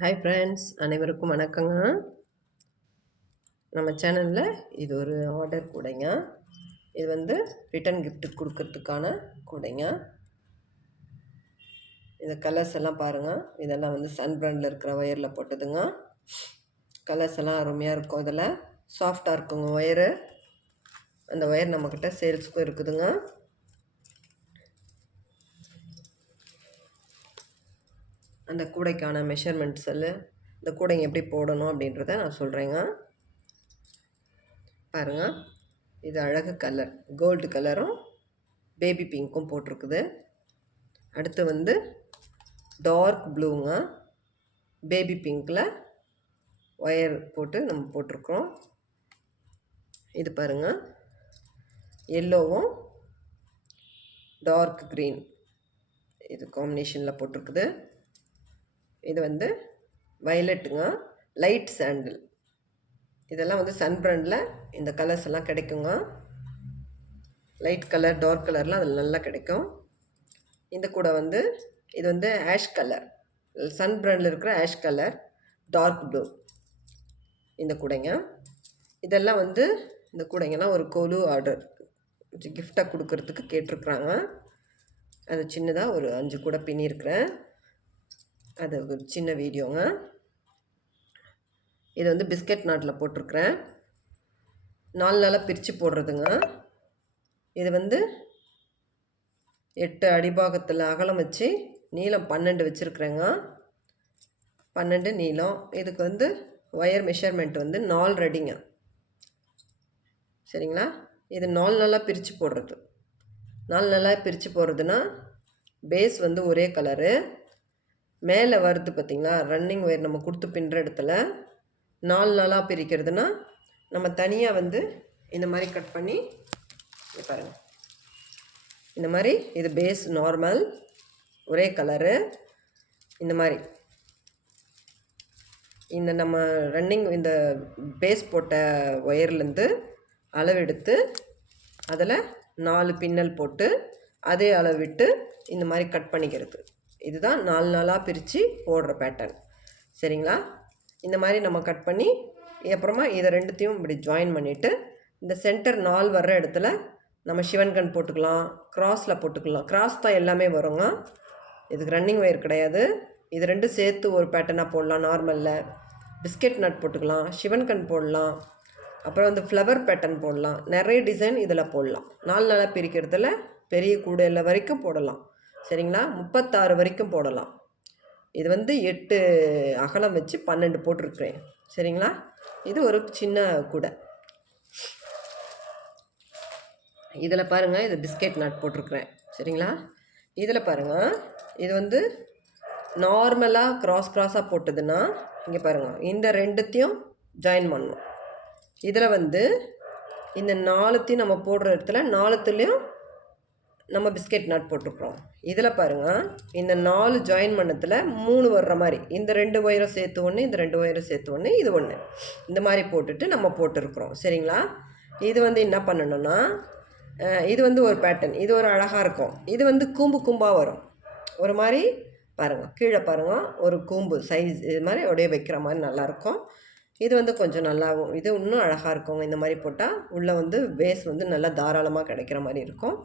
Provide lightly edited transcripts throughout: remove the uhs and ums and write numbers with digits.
Hi friends, அனைவருக்கும் வணக்கங்க. நம்ம சேனலில் இது ஒரு ஆர்டர் கூடைங்க. இது வந்து ரிட்டன் கிஃப்ட் கொடுக்கறதுக்கான கூடைங்க. இந்த கலர்ஸ் எல்லாம் பாருங்கள். இதெல்லாம் வந்து சன் பிராண்டில் இருக்கிற ஒயரில் போட்டதுங்க. கலர்ஸ் எல்லாம் அருமையாக இருக்கும். இதில் சாஃப்டாக இருக்குங்க ஒயரு. அந்த ஒயர் நம்மக்கிட்ட சேல்ஸுக்கும் இருக்குதுங்க. அந்த கூடைக்கான மெஷர்மெண்ட்ஸ் எல்லாம் இந்த கூடைங்க எப்படி போடணும் அப்படின்றத நான் சொல்கிறேங்க. பாருங்கள், இது அழகு கலர், கோல்டு கலரும் பேபி பிங்க்கும் போட்டிருக்குது. அடுத்து வந்து டார்க் ப்ளூங்க, பேபி பிங்க்கில் ஒயர் போட்டு நம்ம போட்டிருக்கோம். இது பாருங்கள், எல்லோவும் டார்க் க்ரீன் இது காம்பினேஷனில் போட்டிருக்குது. இது வந்து வயலட்டுங்க, லைட் சாண்டில். இதெல்லாம் வந்து சன் பிராண்டில் இந்த கலர்ஸ் எல்லாம் கிடைக்குங்க. லைட் கலர், டார்க் கலர்லாம் அதில் நல்லா கிடைக்கும். இந்த கூட வந்து இது வந்து ஆஷ் கலர், சன் பிராண்டில் இருக்கிற ஆஷ் கலர், டார்க் ப்ளூ இந்த கூடைங்க. இதெல்லாம் வந்து இந்த கூடைங்கெல்லாம் ஒரு கொலு ஆர்டர் கிஃப்டாக கொடுக்கறதுக்கு கேட்டிருக்குறாங்க. அது சின்னதாக ஒரு 5 கூட பின்னியிருக்கிறேன். அது ஒரு சின்ன வீடியோங்க. இது வந்து பிஸ்கட் நாட்டில் போட்டிருக்கிறேன். 4 நாளாக பிரித்து போடுறதுங்க. இது வந்து 8 அடிபாகத்தில் அகலம் வச்சு நீளம் 12 வச்சுருக்குறேங்க. 12 நீளம். இதுக்கு வந்து ஒயர் மெஷர்மெண்ட் வந்து 4 ரெடிங்க. சரிங்களா? இது 4 நாளாக பிரித்து போடுறது. 4 நாளாக பிரித்து போடுறதுன்னா பேஸ் வந்து ஒரே கலரு, மேலே வருது பார்த்திங்களா, ரன்னிங் ஒயர் நம்ம கொடுத்து பின்னுற இடத்துல 4 நாளாக பிரிக்கிறதுனா நம்ம தனியாக வந்து இந்த மாதிரி கட் பண்ணி பாருங்கள். இந்த மாதிரி இது பேஸ் நார்மல் ஒரே கலரு. இந்த மாதிரி இந்த நம்ம ரன்னிங் இந்த பேஸ் போட்ட ஒயர்லேருந்து அளவெடுத்து அதில் 4 பின்னல் போட்டு அதே அளவு விட்டு இந்த மாதிரி கட் பண்ணிக்கிறது. இதுதான் 4 நாளாக பிரித்து போடுற பேட்டர்ன். சரிங்களா? இந்த மாதிரி நம்ம கட் பண்ணி அப்புறமா இதை ரெண்டுத்தையும் இப்படி ஜாயின் பண்ணிவிட்டு இந்த சென்டர் 4 வர்ற இடத்துல நம்ம சிவன்கன் போட்டுக்கலாம், க்ராஸில் போட்டுக்கலாம். க்ராஸ் தான் எல்லாமே வருங்க. இதுக்கு ரன்னிங் ஒயர் கிடையாது. இது ரெண்டும் சேர்த்து ஒரு பேட்டர்னாக போடலாம். நார்மலில் பிஸ்கெட் நட் போட்டுக்கலாம், சிவன்கன் போடலாம், அப்புறம் வந்து ஃப்ளவர் பேட்டர்ன் போடலாம். நிறைய டிசைன் இதில் போடலாம். 4 நாளாக பிரிக்கிறதுல பெரிய கூடையில் வரைக்கும் போடலாம். சரிங்களா? 36 வரைக்கும் போடலாம். இது வந்து 8 அகலம் வச்சு 12 போட்டிருக்கிறேன். சரிங்களா? இது ஒரு சின்ன கூடை. இதில் பாருங்கள், இது பிஸ்கெட் நட் போட்டிருக்கிறேன். சரிங்களா? இதில் பாருங்கள், இது வந்து நார்மலாக க்ராஸாக போட்டதுன்னா இங்கே பாருங்கள், இந்த ரெண்டுத்தையும் ஜாயின் பண்ணணும். இதில் வந்து இந்த 4த்தையும் நம்ம போடுற இடத்துல 4த்துலேயும் நம்ம பிஸ்கெட் நட் போட்டிருக்கிறோம். இதில் பாருங்கள், இந்த 4 ஜாயின் பண்ணத்தில் 3 வர்ற மாதிரி இந்த 2 ஒயரை சேர்த்து ஒன்று, இந்த 2 ஒயரை சேர்த்து ஒன்று, இது ஒன்று, இந்த மாதிரி போட்டுட்டு நம்ம போட்டிருக்கிறோம். சரிங்களா? இது வந்து என்ன பண்ணணும்னா, இது வந்து ஒரு பேட்டர்ன், இது ஒரு அழகாக இருக்கும். இது வந்து கூம்பு கூம்பாக வரும். ஒரு மாதிரி பாருங்கள், கீழே பாருங்கள், ஒரு கூம்பு சைஸ் இது மாதிரி அப்படியே வைக்கிற மாதிரி நல்லாயிருக்கும். இது வந்து கொஞ்சம் நல்லாவும், இது இன்னும் அழகாக இருக்குங்க. இந்த மாதிரி போட்டால் உள்ளே வந்து பேஸ் வந்து நல்லா தாராளமாக கிடைக்கிற மாதிரி இருக்கும்.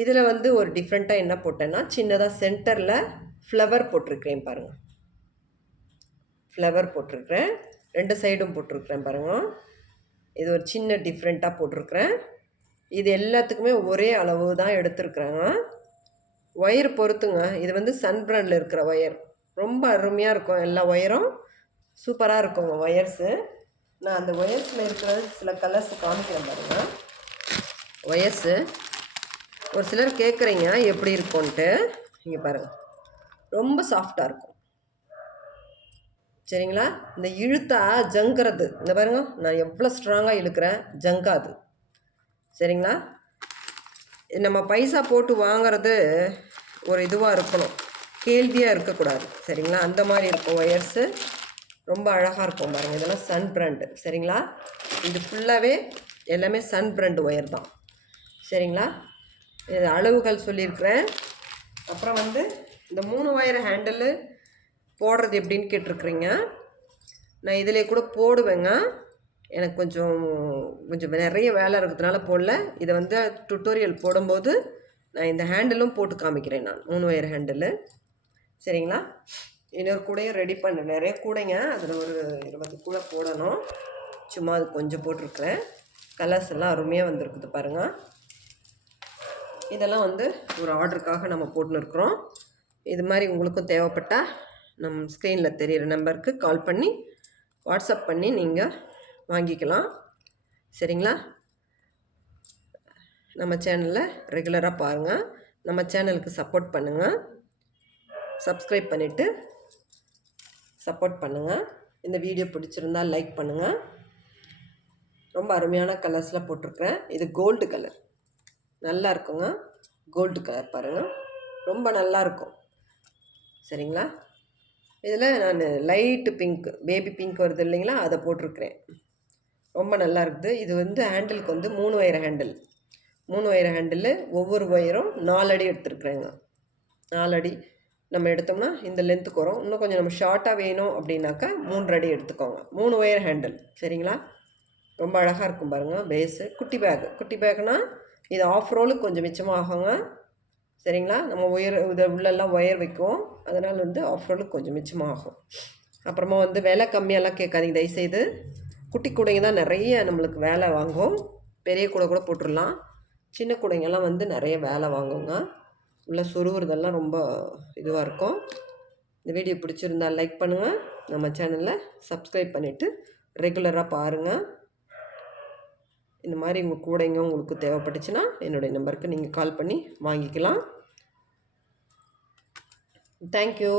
இதில் வந்து ஒரு டிஃப்ரெண்ட்டாக என்ன போட்டேன்னா, சின்னதாக சென்டரில் ஃப்ளவர் போட்டிருக்கிறேன் பாருங்கள். ஃப்ளவர் போட்டிருக்கிறேன், 2 சைடும் போட்டிருக்கிறேன் பாருங்கள். இது ஒரு சின்ன டிஃப்ரெண்ட்டாக போட்டிருக்கிறேன். இது எல்லாத்துக்குமே ஒரே அளவு தான் எடுத்துருக்குறேங்க. ஒயர் பொறுத்துங்க. இது வந்து சன் பிராண்டில் இருக்கிற ஒயர் ரொம்ப அருமையாக இருக்கும். எல்லா ஒயரும் சூப்பராக இருக்குங்க ஒயர்ஸு. நான் அந்த ஒயர்ஸில் இருக்கிற சில கலர்ஸ் காமிக்கிறேன் பாருங்கள். ஒயர்ஸு ஒரு சிலர் கேட்குறீங்க எப்படி இருக்கும்ன்ட்டு. இங்கே பாருங்கள், ரொம்ப சாஃப்டாக இருக்கும். சரிங்களா? இந்த இழுத்தா ஜங்குறது, இந்த பாருங்க, நான் எவ்வளோ ஸ்ட்ராங்காக இழுக்கிறேன், ஜங்காது. சரிங்களா? நம்ம பைசா போட்டு வாங்கிறது ஒரு இதுவாக இருக்கணும், கேள்வியாக இருக்கக்கூடாது. சரிங்களா? அந்த மாதிரி இருக்கும் ஒயர்ஸு. ரொம்ப அழகாக இருக்கும் பாருங்கள். இதெல்லாம் சன் பிராண்டு. சரிங்களா? இது ஃபுல்லாகவே எல்லாமே சன் பிராண்டு ஒயர் தான். சரிங்களா? இது அளவுகள் சொல்லியிருக்கிறேன். அப்புறம் வந்து இந்த 3 ஒயர் ஹேண்டிலு போடுறது எப்படின்னு கேட்டிருக்குறீங்க. நான் இதிலே கூட போடுவேங்க. எனக்கு கொஞ்சம் கொஞ்சம் நிறைய வேலை இருக்கிறதுனால போடல. இதை வந்து டுட்டோரியல் போடும்போது நான் இந்த ஹேண்டிலும் போட்டு காமிக்கிறேன். நான் 3 ஒயர் ஹேண்டிலு. சரிங்களா? இன்னொரு கூடையும் ரெடி பண்ண நிறைய கூடைங்க. அதில் ஒரு 20 கூடை போடணும். சும்மா அது கொஞ்சம் போட்டிருக்கிறேன். கலர்ஸ் எல்லாம் அருமையாக வந்திருக்குது பாருங்கள். இதெல்லாம் வந்து ஒரு ஆர்டருக்காக நம்ம போட்டுன்னு இருக்கிறோம். இது மாதிரி உங்களுக்கும் தேவைப்பட்டால் நம்ம ஸ்க்ரீனில் தெரிகிற நம்பருக்கு கால் பண்ணி வாட்ஸ்அப் பண்ணி நீங்கள் வாங்கிக்கலாம். சரிங்களா? நம்ம சேனலில் ரெகுலராக பாருங்கள். நம்ம சேனலுக்கு சப்போர்ட் பண்ணுங்கள். சப்ஸ்கிரைப் பண்ணிவிட்டு சப்போர்ட் பண்ணுங்கள். இந்த வீடியோ பிடிச்சிருந்தால் லைக் பண்ணுங்கள். ரொம்ப அருமையான கலர்ஸில் போட்டிருக்கிறேன். இது கோல்டு கலர், நல்லா இருக்குங்க. கோல்டு கலர் பாருங்கள், ரொம்ப நல்லா இருக்கும். சரிங்களா? இதில் நான் லைட்டு பிங்க், பேபி பிங்க் வருது இல்லைங்களா, அதை போட்டிருக்கிறேன். ரொம்ப நல்லா இருக்குது. இது வந்து ஹேண்டிலுக்கு வந்து 3 ஒயர் ஹேண்டில். 3 ஒயர் ஹேண்டில், ஒவ்வொரு ஒயரும் 4 அடி எடுத்துருக்குறேங்க. 4 அடி நம்ம எடுத்தோம்னா இந்த லென்த்துக்கு வரும். இன்னும் கொஞ்சம் நம்ம ஷார்ட்டாக வேணும் அப்படின்னாக்கா 3 அடி எடுத்துக்கோங்க. 3 ஒயர் ஹேண்டில். சரிங்களா? ரொம்ப அழகாக இருக்கும் பாருங்கள். பேஸு குட்டி பேக்குனால் இது ஆஃப் ரோலுக்கு கொஞ்சம் மிச்சமாக ஆகுங்க. சரிங்களா? நம்ம ஒயர் இதை உள்ளெல்லாம் ஒயர் வைக்குவோம், அதனால் வந்து ஆஃப் ரோலுக்கு கொஞ்சம் மிச்சமாக ஆகும். அப்புறமா வந்து விலை கம்மியெல்லாம் கேட்காதீங்க தயவுசெய்து. குட்டி கூடைங்க தான் நிறைய நம்மளுக்கு வேலை வாங்கும். பெரிய கூடை கூட போட்டுடலாம். சின்ன கூடைங்கெல்லாம் வந்து நிறைய வேலை வாங்குங்க. உள்ள சொருவுறதெல்லாம் ரொம்ப இதுவாக இருக்கும். இந்த வீடியோ பிடிச்சிருந்தால் லைக் பண்ணுங்கள். நம்ம சேனலில் சப்ஸ்கிரைப் பண்ணிவிட்டு ரெகுலராக பாருங்கள். இந்த மாதிரி உங்கள் கூடைங்க உங்களுக்கு தேவைப்பட்டுச்சுன்னா என்னுடைய நம்பருக்கு நீங்கள் கால் பண்ணி வாங்கிக்கலாம். தேங்க்யூ.